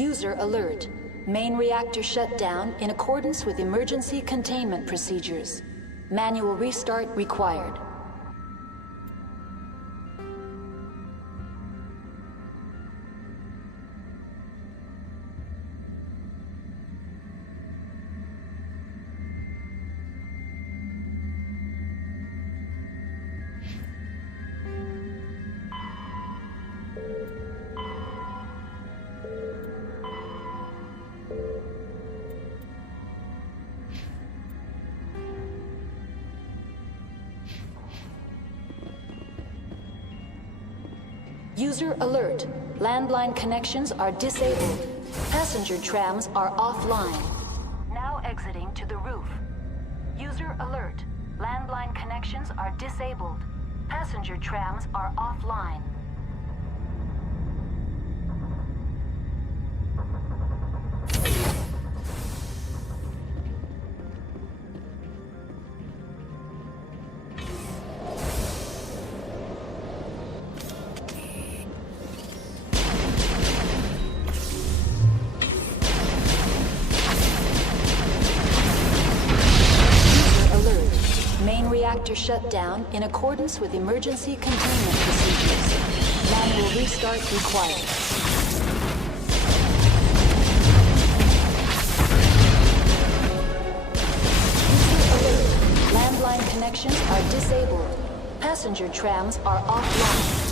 User alert. Main reactor shut down in accordance with emergency containment procedures. Manual restart required. User alert. Landline connections are disabled. Passenger trams are offline. Now exiting to the roof. User alert. Landline connections are disabled. Passenger trams are offline. Reactor shut down in accordance with emergency containment procedures. Manual restart required. Alert. Landline connections are disabled. Passenger trams are offline.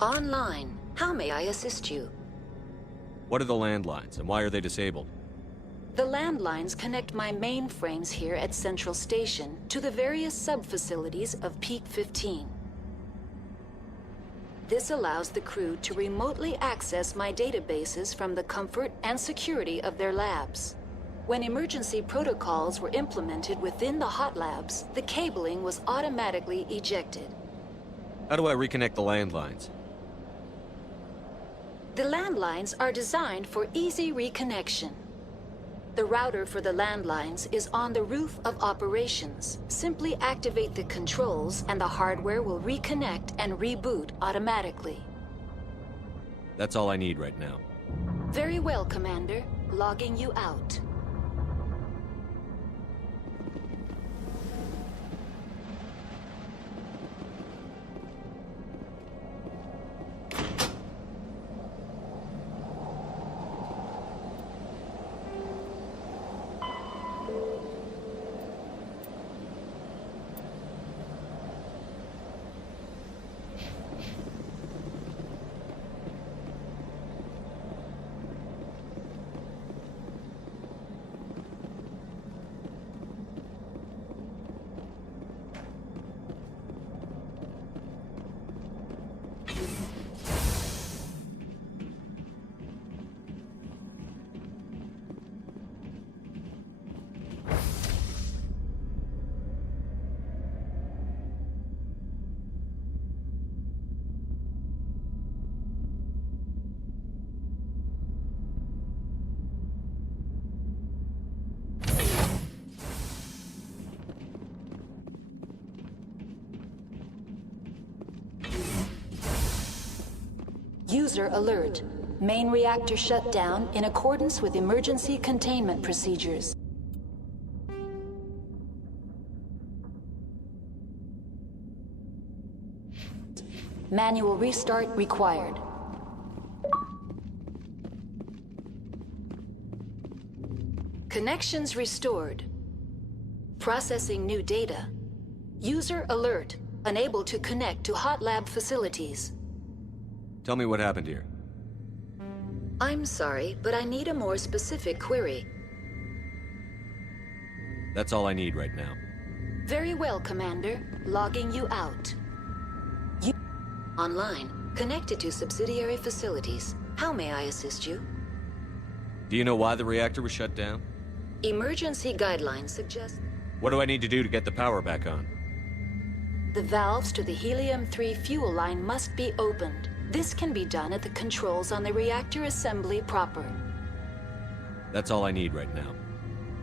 Online. How may I assist you? What are the landlines, and why are they disabled? The landlines connect my mainframes here at Central Station to the various sub-facilities of Peak 15. This allows the crew to remotely access my databases from the comfort and security of their labs. When emergency protocols were implemented within the hot labs, the cabling was automatically ejected. How do I reconnect the landlines? The landlines are designed for easy reconnection. The router for the landlines is on the roof of operations. Simply activate the controls and the hardware will reconnect and reboot automatically. That's all I need right now. Very well, Commander. Logging you out. User alert. Main reactor shut down in accordance with emergency containment procedures. Manual restart required. Connections restored. Processing new data. User alert. Unable to connect to hot lab facilities. Tell me what happened here. I'm sorry, but I need a more specific query. That's all I need right now. Very well, Commander. Logging you out. You online. Connected to subsidiary facilities. How may I assist you? Do you know why the reactor was shut down? Emergency guidelines suggest What do I need to do to get the power back on? the valves to the helium-3 fuel line must be opened. This can be done at the controls on the reactor assembly proper. That's all I need right now.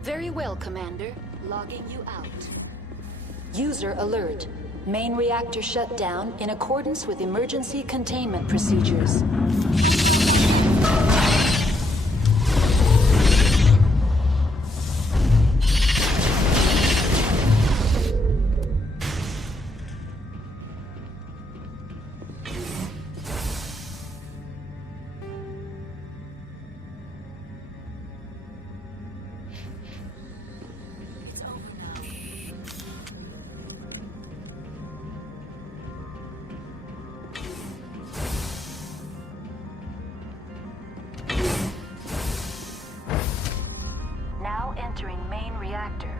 Very well, Commander. Logging you out. User alert. Main reactor shut down in accordance with emergency containment procedures. Entering main reactor.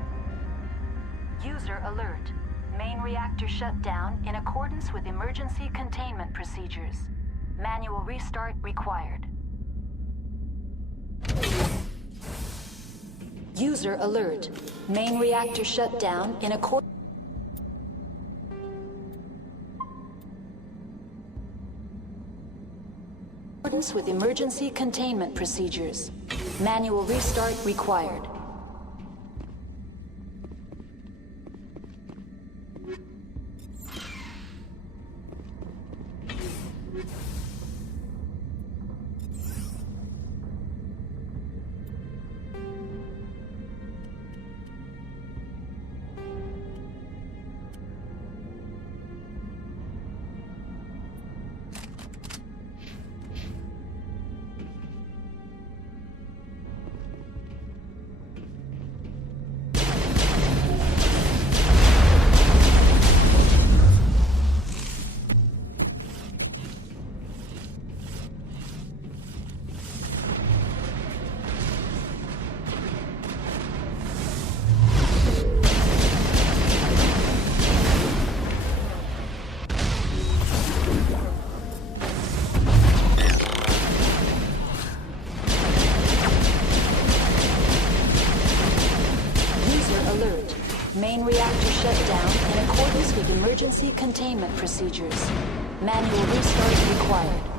User alert. Main reactor shut down in accordance with emergency containment procedures. Manual restart required. User alert. Main reactor shut down in accordance with emergency containment procedures. Manual restart required. Main reactor shut down in accordance with emergency containment procedures. Manual restart required.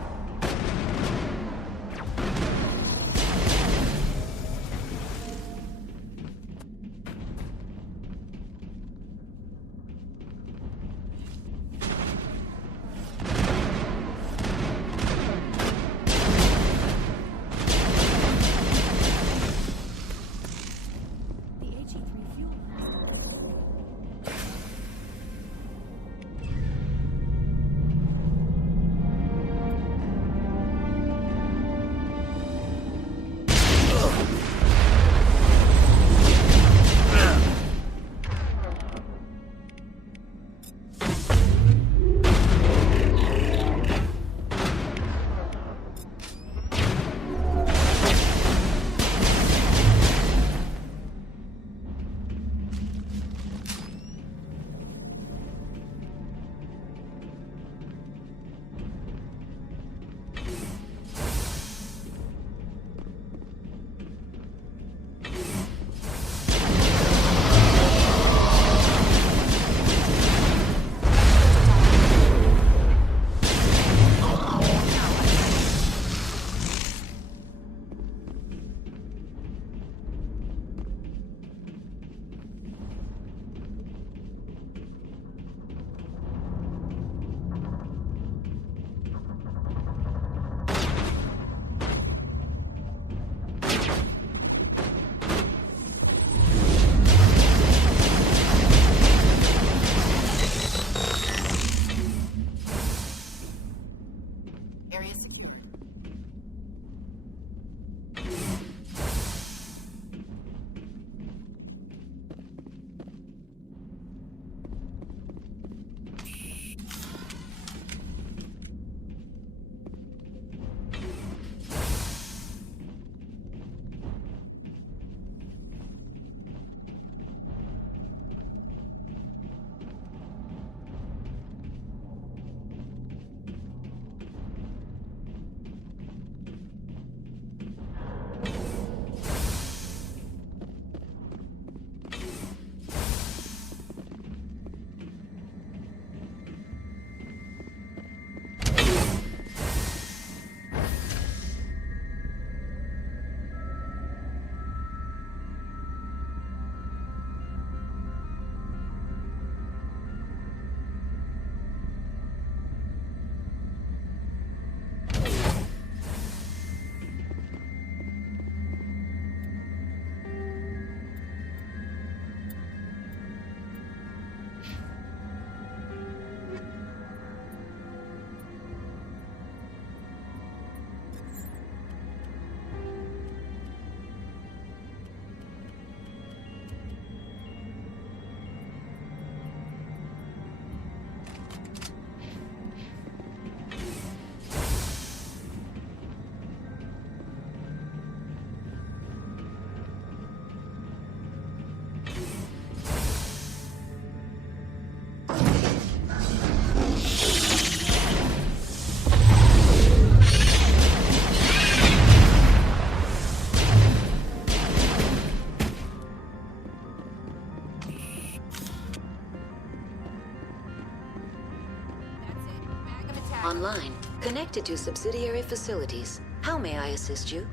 Online, connected to subsidiary facilities. How may I assist you?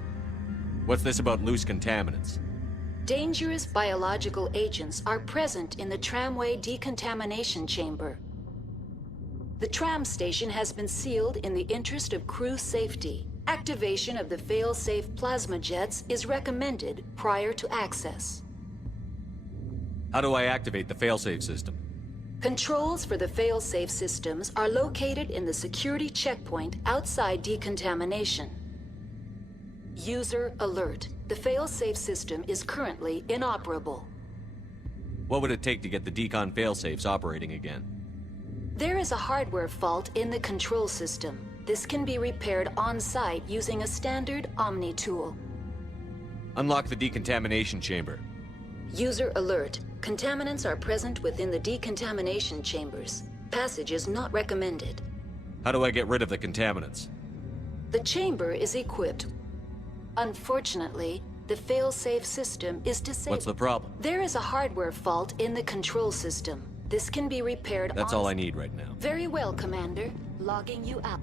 What's this about loose contaminants? Dangerous biological agents are present in the tramway decontamination chamber. The tram station has been sealed in the interest of crew safety. Activation of the fail-safe plasma jets is recommended prior to access. How do I activate the failsafe system? Controls for the fail-safe systems are located in the security checkpoint outside decontamination. User alert. The fail-safe system is currently inoperable. What would it take to get the decon failsafes operating again? There is a hardware fault in the control system. This can be repaired on-site using a standard Omni tool. Unlock the decontamination chamber. User alert. Contaminants are present within the decontamination chambers. Passage is not recommended. How do I get rid of the contaminants? The chamber is equipped. Unfortunately, the fail-safe system is disabled. What's the problem? There is a hardware fault in the control system. This can be repaired That's all I need right now. Very well, Commander. Logging you out.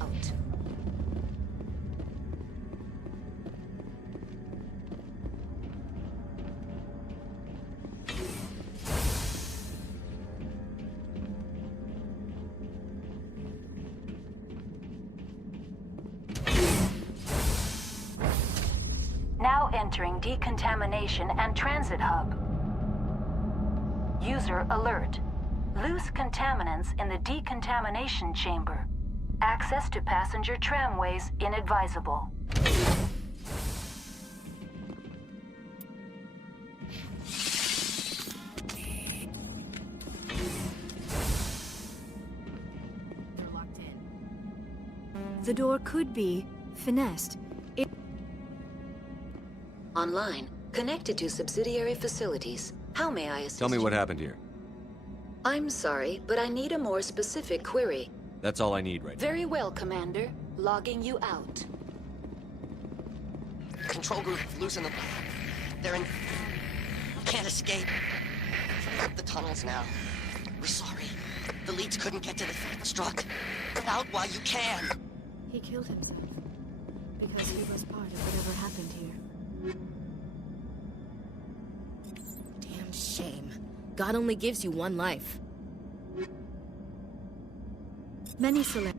Out. Now entering decontamination and transit hub. User alert. Loose contaminants in the decontamination chamber. Access to passenger tramways inadvisable. They're locked in. The door could be finessed. Online, connected to subsidiary facilities. How may I assist Tell me you? what happened here. I'm sorry, but I need a more specific query. That's all I need right now. Very well, Commander. Logging you out. Control group, losing them. They're in... Can't escape. The tunnels now. We're sorry. The leads couldn't get to the struck. Get out while you can. He killed himself. Because he was part of whatever happened here. Damn shame. God only gives you one life. Many select.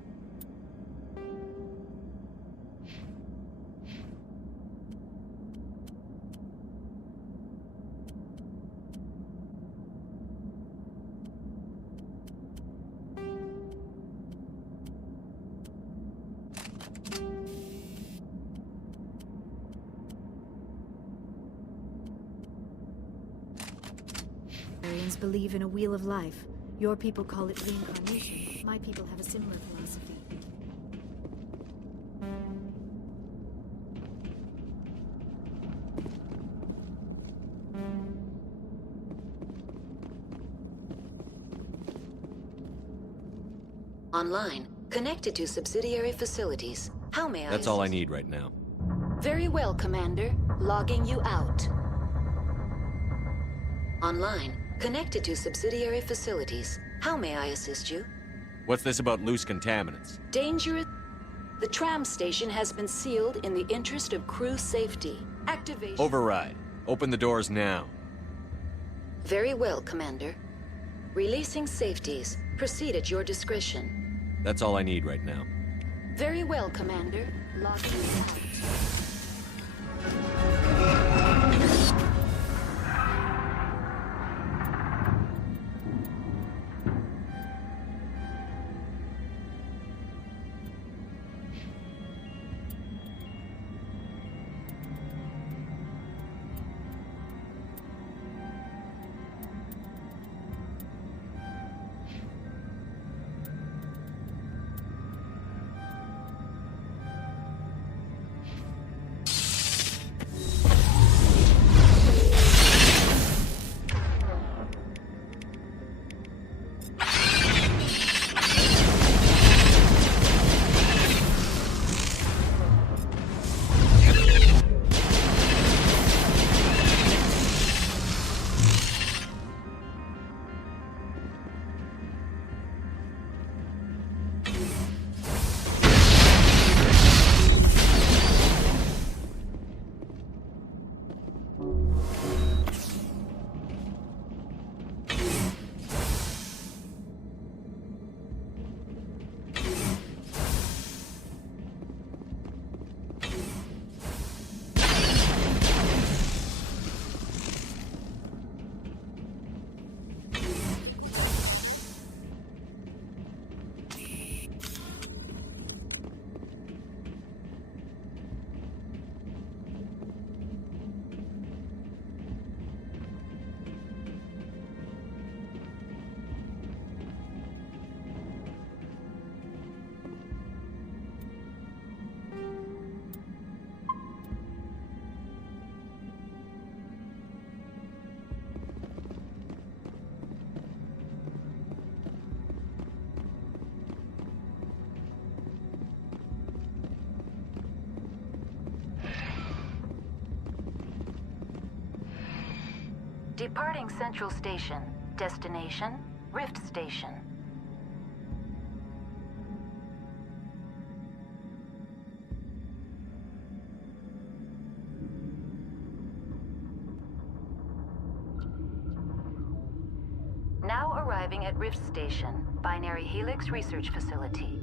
Arians believe in a wheel of life. Your people call it reincarnation. My people have a similar philosophy. Online, connected to subsidiary facilities. How may I That's all I assist? need right now. Very well, Commander. Logging you out. Online, connected to subsidiary facilities. How may I assist you? What's this about loose contaminants? Dangerous. The tram station has been sealed in the interest of crew safety. Activation. Override. Open the doors now. Very well, Commander. Releasing safeties. Proceed at your discretion. That's all I need right now. Very well, Commander. Logging you out. Departing Central Station. Destination, Rift Station. Now arriving at Rift Station, Binary Helix Research Facility.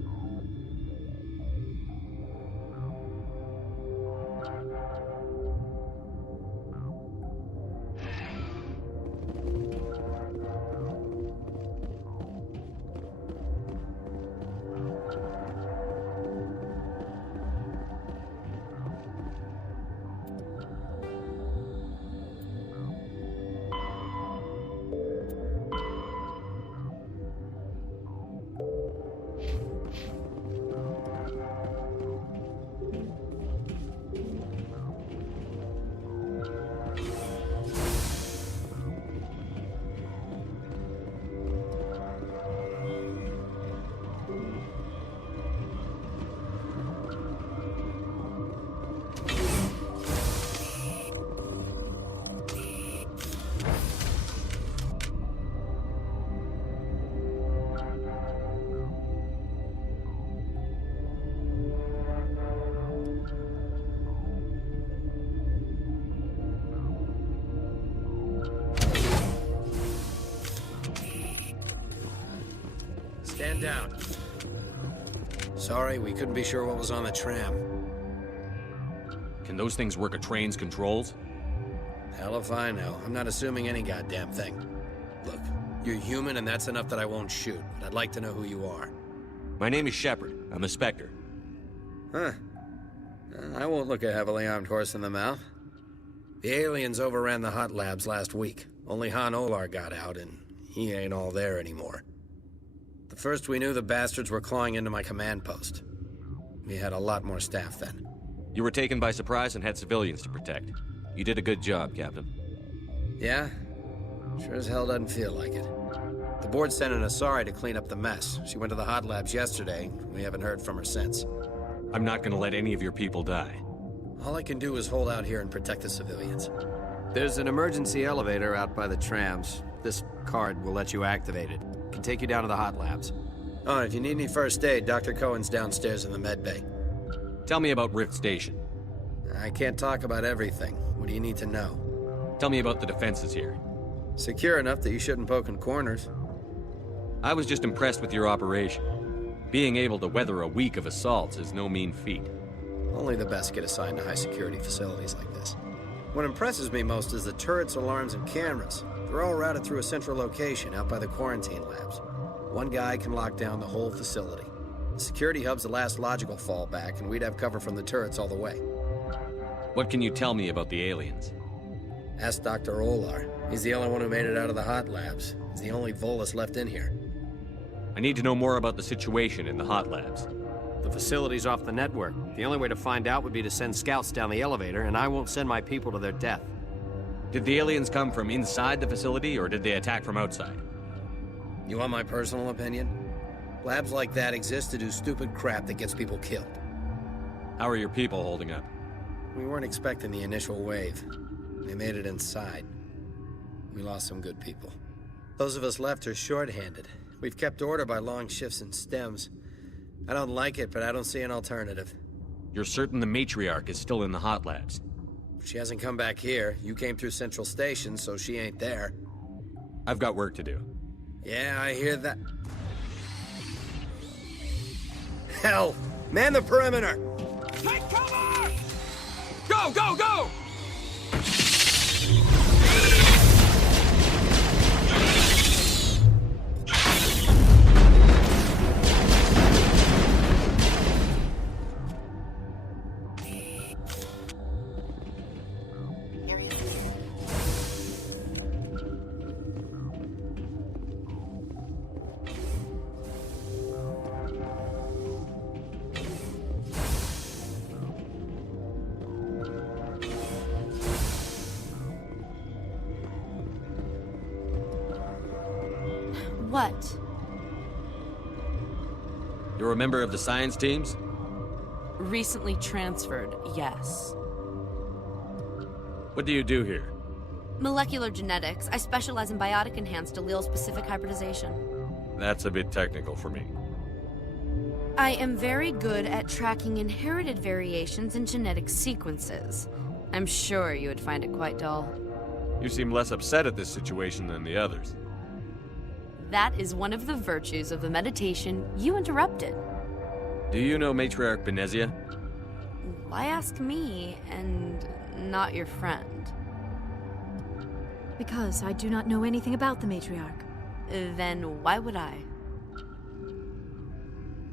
Stand down. Sorry, we couldn't be sure what was on the tram. Can those things work a train's controls? Hell if I know. I'm not assuming any goddamn thing. Look, you're human and that's enough that I won't shoot, but I'd like to know who you are. My name is Shepard. I'm a Spectre. Huh. I won't look a heavily armed horse in the mouth. The aliens overran the hot labs last week. Only Han Olar got out, and he ain't all there anymore. The first we knew, the bastards were clawing into my command post. We had a lot more staff then. You were taken by surprise and had civilians to protect. You did a good job, Captain. Yeah? Sure as hell doesn't feel like it. The board sent an Asari to clean up the mess. She went to the hot labs yesterday. We haven't heard from her since. I'm not gonna let any of your people die. All I can do is hold out here and protect the civilians. There's an emergency elevator out by the trams. This card will let you activate it. Can take you down to the hot labs. Oh, if you need any first aid, Dr. Cohen's downstairs in the med bay. Tell me about Rift Station. I can't talk about everything. What do you need to know? Tell me about the defenses here. Secure enough that you shouldn't poke in corners. I was just impressed with your operation. Being able to weather a week of assaults is no mean feat. Only the best get assigned to high-security facilities like this. What impresses me most is the turrets, alarms, and cameras. They're all routed through a central location out by the quarantine labs. One guy can lock down the whole facility. The security hub's the last logical fallback, and we'd have cover from the turrets all the way. What can you tell me about the aliens? Ask Dr. Olar. He's the only one who made it out of the hot labs. He's the only Volus left in here. I need to know more about the situation in the hot labs. The facility's off the network. The only way to find out would be to send scouts down the elevator, and I won't send my people to their death. Did the aliens come from inside the facility, or did they attack from outside? You want my personal opinion? Labs like that exist to do stupid crap that gets people killed. How are your people holding up? We weren't expecting the initial wave. They made it inside. We lost some good people. Those of us left are short-handed. We've kept order by long shifts and stems. I don't like it, but I don't see an alternative. You're certain the matriarch is still in the hot labs? She hasn't come back here. You came through Central Station, so she ain't there. I've got work to do. Yeah, I hear that. Hell! Man the perimeter! Take cover! Go, go, go! What? You're a member of the science teams? Recently transferred, yes. What do you do here? Molecular genetics. I specialize in biotic-enhanced allele-specific hybridization. That's a bit technical for me. I am very good at tracking inherited variations in genetic sequences. I'm sure you would find it quite dull. You seem less upset at this situation than the others. That is one of the virtues of the meditation you interrupted. Do you know Matriarch Benezia? Why ask me, and not your friend? Because I do not know anything about the matriarch. Then why would I?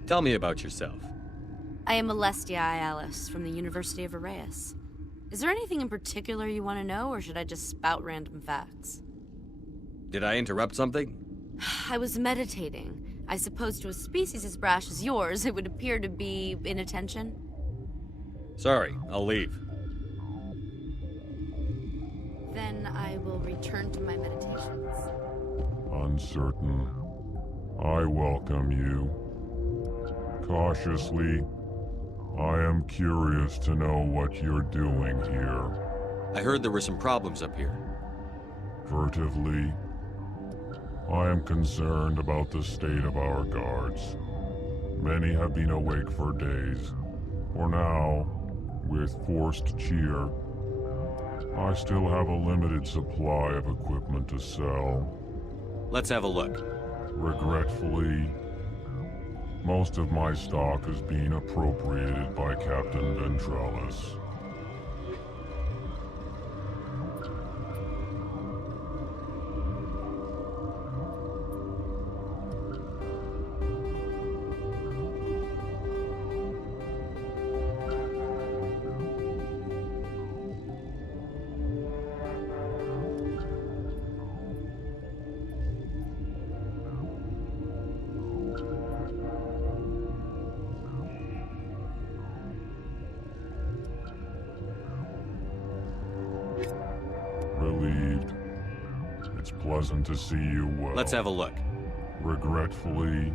Tell me about yourself. I am Alestia Alice from the University of Arraeus. Is there anything in particular you want to know, or should I just spout random facts? Did I interrupt something? I was meditating. I suppose to a species as brash as yours, it would appear to be inattention. Sorry, I'll leave. Then I will return to my meditations. Uncertain. I welcome you. Cautiously, I am curious to know what you're doing here. I heard there were some problems up here. Furtively, I am concerned about the state of our guards. Many have been awake for days. For now, with forced cheer, I still have a limited supply of equipment to sell. Let's have a look. Regretfully, most of my stock is being appropriated by Captain Ventralis. Relieved. It's pleasant to see you well. Let's have a look. Regretfully,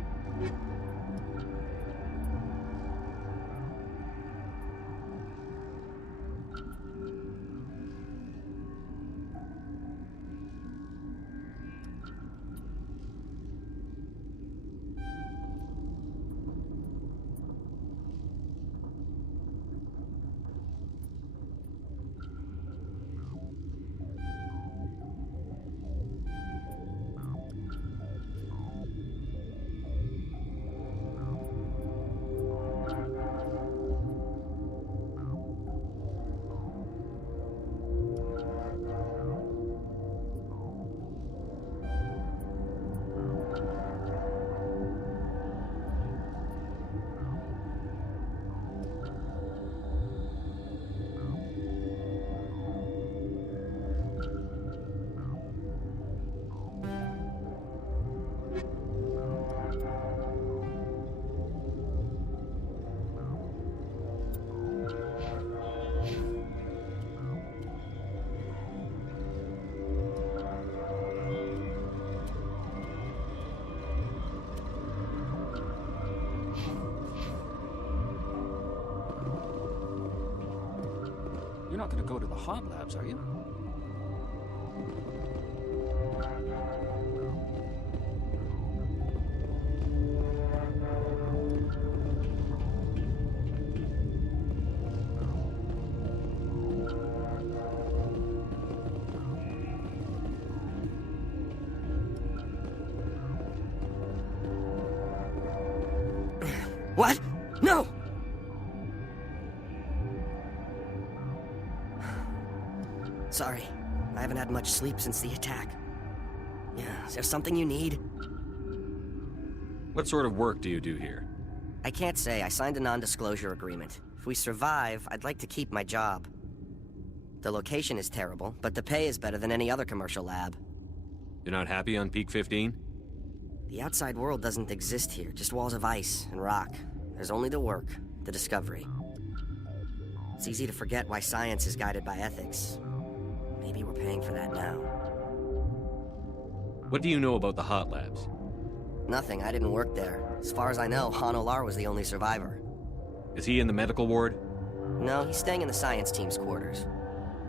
You're not going to go to the hot labs, are you? What? No! Sorry, I haven't had much sleep since the attack. Yeah, is there something you need? What sort of work do you do here? I can't say. I signed a non-disclosure agreement. If we survive, I'd like to keep my job. The location is terrible, but the pay is better than any other commercial lab. You're not happy on Peak 15? The outside world doesn't exist here, just walls of ice and rock. There's only the work, the discovery. It's easy to forget why science is guided by ethics. Maybe we're paying for that now. What do you know about the hot labs? Nothing, I didn't work there. As far as I know, Han Olar was the only survivor. Is he in the medical ward? No, he's staying in the science team's quarters.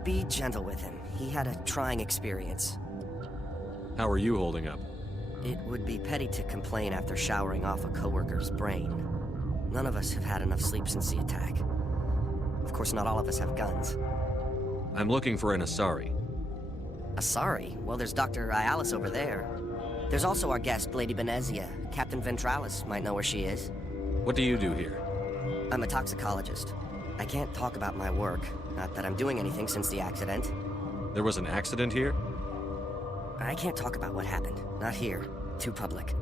Be gentle with him. He had a trying experience. How are you holding up? It would be petty to complain after showering off a coworker's brain. None of us have had enough sleep since the attack. Of course, not all of us have guns. I'm looking for an Asari. Asari? Well, there's Dr. Ayalis over there. There's also our guest, Lady Benezia. Captain Ventralis might know where she is. What do you do here? I'm a toxicologist. I can't talk about my work. Not that I'm doing anything since the accident. There was an accident here? I can't talk about what happened. Not here. Too public.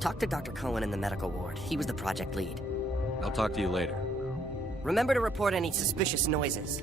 Talk to Dr. Cohen in the medical ward. He was the project lead. I'll talk to you later. Remember to report any suspicious noises.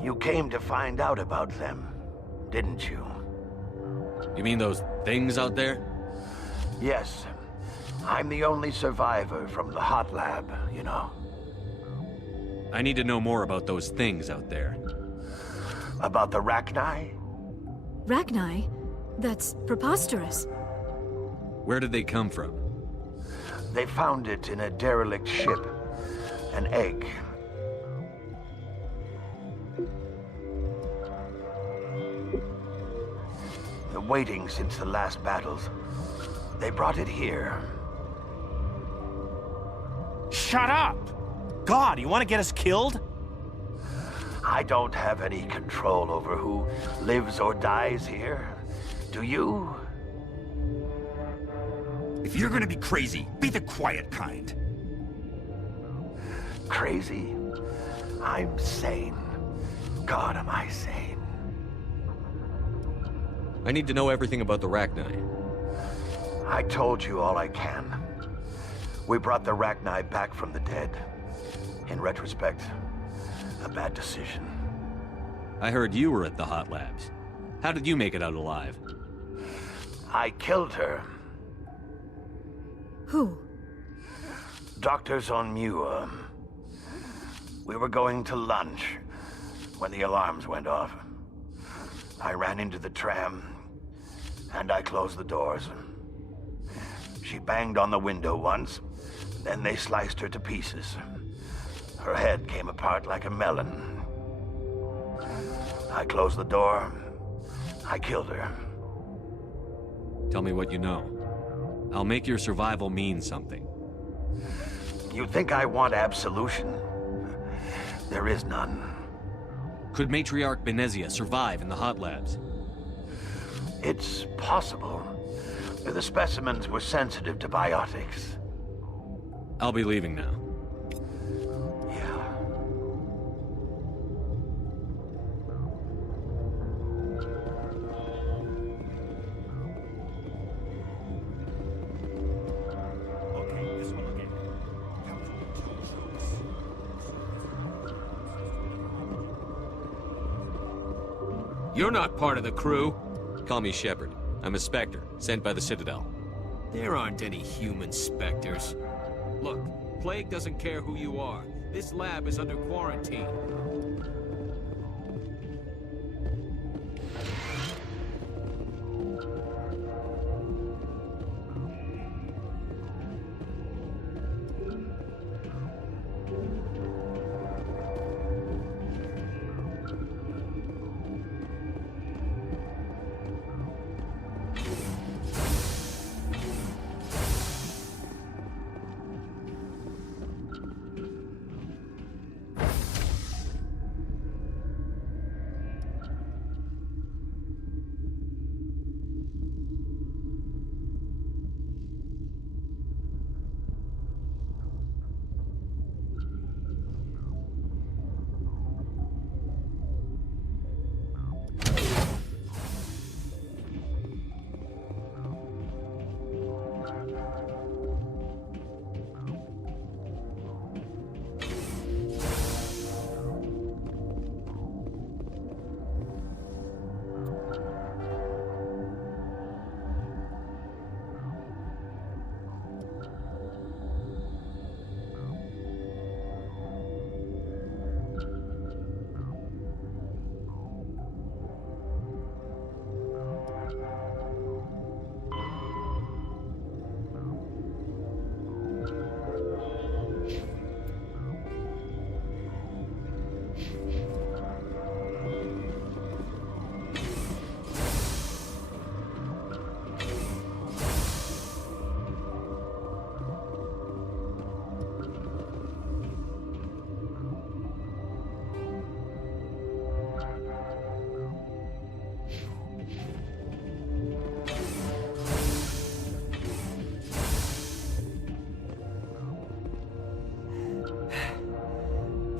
You came to find out about them, didn't you? You mean those things out there? Yes. I'm the only survivor from the hot lab, you know. I need to know more about those things out there. About the Rachni? Rachni? That's preposterous. Where did they come from? They found it in a derelict ship. An egg. Waiting since the last battles. They brought it here. Shut up! God, you want to get us killed? I don't have any control over who lives or dies here. Do you? If you're gonna be crazy, be the quiet kind. Crazy? I'm sane. God, am I sane. I need to know everything about the Rachni. I told you all I can. We brought the Rachni back from the dead. In retrospect, a bad decision. I heard you were at the hot labs. How did you make it out alive? I killed her. Who? Doctors on Muir. We were going to lunch when the alarms went off. I ran into the tram, and I closed the doors. She banged on the window once, then they sliced her to pieces. Her head came apart like a melon. I closed the door. I killed her. Tell me what you know. I'll make your survival mean something. You think I want absolution? There is none. Could Matriarch Benezia survive in the hot labs? It's possible. The specimens were sensitive to biotics. I'll be leaving now. Yeah. Okay, this one again. You're not part of the crew. Call me Shepard. I'm a Spectre, sent by the Citadel. There aren't any human specters. Look, Plague doesn't care who you are. This lab is under quarantine.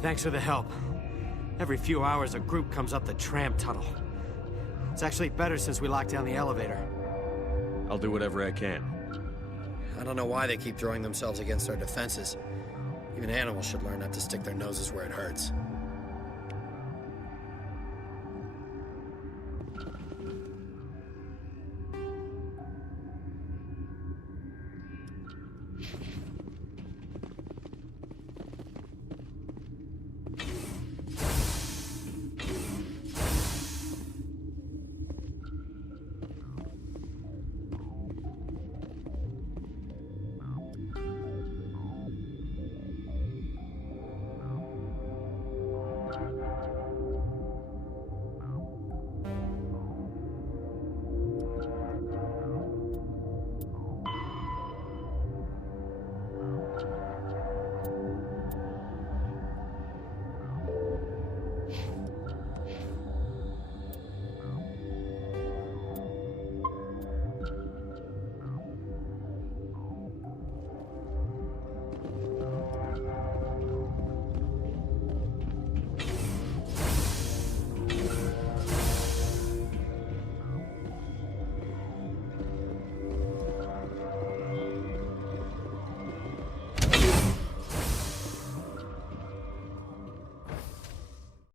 Thanks for the help. Every few hours, a group comes up the tram tunnel. It's actually better since we locked down the elevator. I'll do whatever I can. I don't know why they keep throwing themselves against our defenses. Even animals should learn not to stick their noses where it hurts.